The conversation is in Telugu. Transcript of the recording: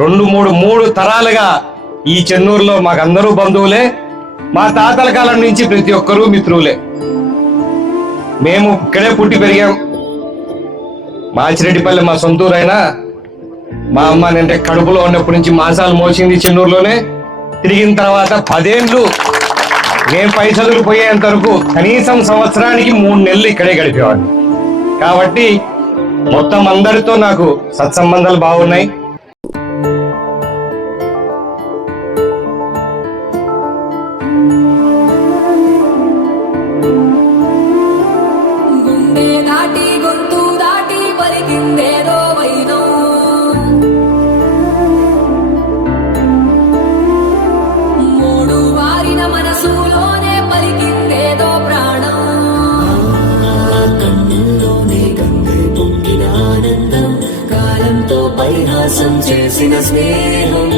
మూడు తరాలుగా ఈ చెన్నూరులో మాకందరూ బంధువులే. మా తాతల కాలం నుంచి ప్రతి ఒక్కరూ మిత్రులే. మేము ఇక్కడే పుట్టి పెరిగాం. మాచిరెడ్డిపల్లి మా సొంతూరు అయినా మా అమ్మ అంటే కడుపులో ఉన్నప్పటి నుంచి మాసాలు మోసింది చెన్నూరులోనే. తిరిగిన తర్వాత 10 ఏళ్ళు మేము పై చదువులు పోయేంత వరకు కనీసం సంవత్సరానికి 3 నెలలు ఇక్కడే గడిపేవాడిని. కాబట్టి మొత్తం అందరితో నాకు సత్సంబంధాలు బాగున్నాయి. పరిహాసం చేసిన స్నేహం